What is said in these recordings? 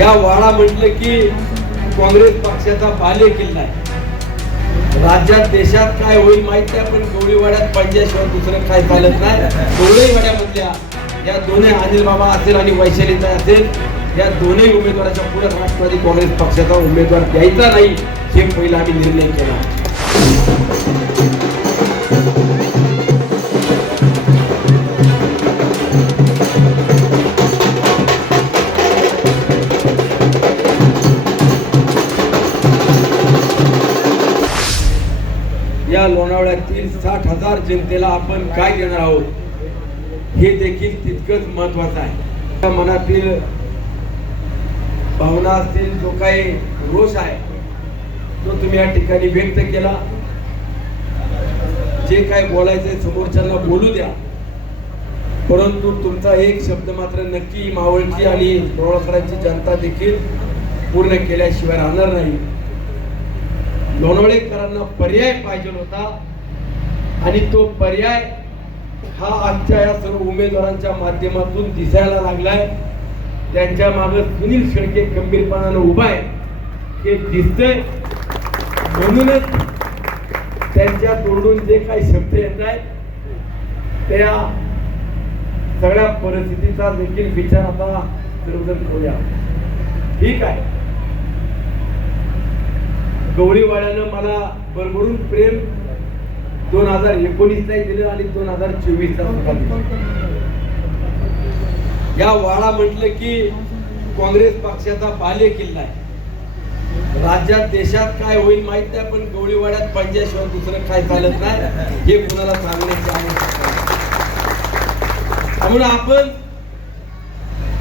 या वाडा म्हटलं की काँग्रेस पक्षाचा बाले किल्ला आहे. राज्यात देशात काय होईल माहीत नाही पण गवळीवाड्यात पंजाशिवाय दुसरं काय चालत नाही. गवळीवाड्यामधल्या या दोन्ही अनिल बाबा असेल आणि वैशालीचा असेल या दोन्ही उमेदवाराच्या पुढे राष्ट्रवादी काँग्रेस पक्षाचा उमेदवार द्यायचा नाही हे पहिला आम्ही निर्णय केला. लोणावळ्यातील साठ हजार जनतेला आपण काय देणार आहोत? हे देखील तितकंच महत्वाचं आहे. त्या मनातील भावना असतील जो काही रोष आहे तो तुम्ही या ठिकाणी व्यक्त केला. जे काय बोलायचंय समोरच्यांना बोलू द्या. परंतु तुमचा एक शब्द मात्र नक्की मावळची आणि लोणावळकरांची जनता देखील पूर्ण केल्याशिवाय राहणार नाही. लोणावळेकरांना पर्याय पाहिजे होता. आणि तो पर्याय हा आजच्या या सर्व उमेदवारांच्या माध्यमातून दिसायला लागलाय. त्यांच्या मागे सुनील शेळके गंभीरपणानं उभा आहे. हे दिसतंय. म्हणूनच त्यांच्या तोंडून जे काही शब्द येत आहेत त्या सगळ्या परिस्थितीचा देखील विचार आता सर्वजण करूया. ठीक आहे. गवळीवाड्यानं मला भरभरून प्रेम दोन हजार एकोणीसला दिलं आणि दोन हजार चोवीसला या वाडा म्हटलं की काँग्रेस पक्षाचा बाले किल्ला आहे. राज्यात देशात काय होईल माहीत नाही पण गवळीवाड्यात पंजाशिवाय दुसरं काय चालत नाही हे कुणाला सांगण्याची आवश्यकता म्हणून आपण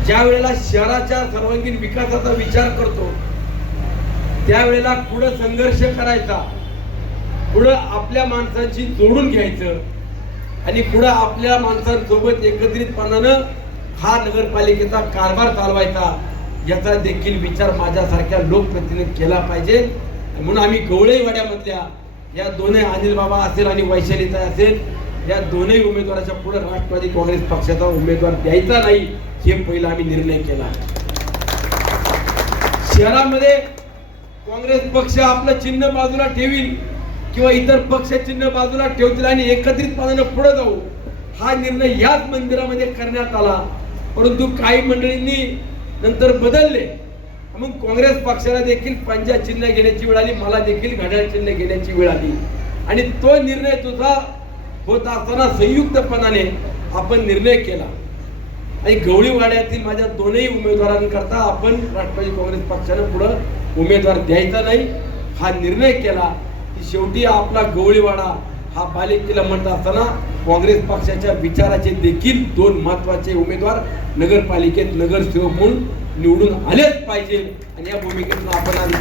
ज्या वेळेला शहराच्या सर्वांगीण विकासाचा विचार करतो त्यावेळेला पुढं संघर्ष करायचा पुढं आपल्या माणसांशी जोडून घ्यायचं आणि पुढं आपल्या माणसांसोबत एकत्रितपणानं हा नगरपालिकेचा कारभार चालवायचा याचा देखील विचार माझ्यासारख्या लोकप्रतिनिधी केला पाहिजे. म्हणून आम्ही गवळेवाड्यामधल्या या दोन्ही अनिल बाबा असेल आणि वैशालीता असेल या दोन्ही उमेदवाराच्या पुढे राष्ट्रवादी काँग्रेस पक्षाचा उमेदवार द्यायचा नाही हे पहिला आम्ही निर्णय केला. शहरामध्ये काँग्रेस पक्ष आपलं चिन्ह बाजूला ठेवील किंवा इतर पक्ष चिन्ह बाजूला ठेवतील आणि एकत्रितपणानं पुढे जाऊ हा निर्णय याच मंदिरामध्ये करण्यात आला. परंतु काही मंडळींनी नंतर बदलले. मग काँग्रेस पक्षाला देखील पंजा चिन्ह घेण्याची वेळ आली मला देखील घड्याळ चिन्ह घेण्याची वेळ आली. आणि तो निर्णय तुझा होत असताना संयुक्तपणाने आपण निर्णय केला. आणि गवळीवाड्यातील माझ्या दोनही उमेदवारांकरता आपण राष्ट्रवादी काँग्रेस पक्षानं पुढं उमेदवार द्यायचा नाही. हा निर्णय केला की शेवटी आपला गवळीवाडा हा बालेकिल्ला म्हणत असताना काँग्रेस पक्षाच्या विचाराचे देखील दोन महत्त्वाचे उमेदवार नगरपालिकेत नगरसेवक म्हणून निवडून आलेच पाहिजे. आणि या भूमिकेतून आपण आज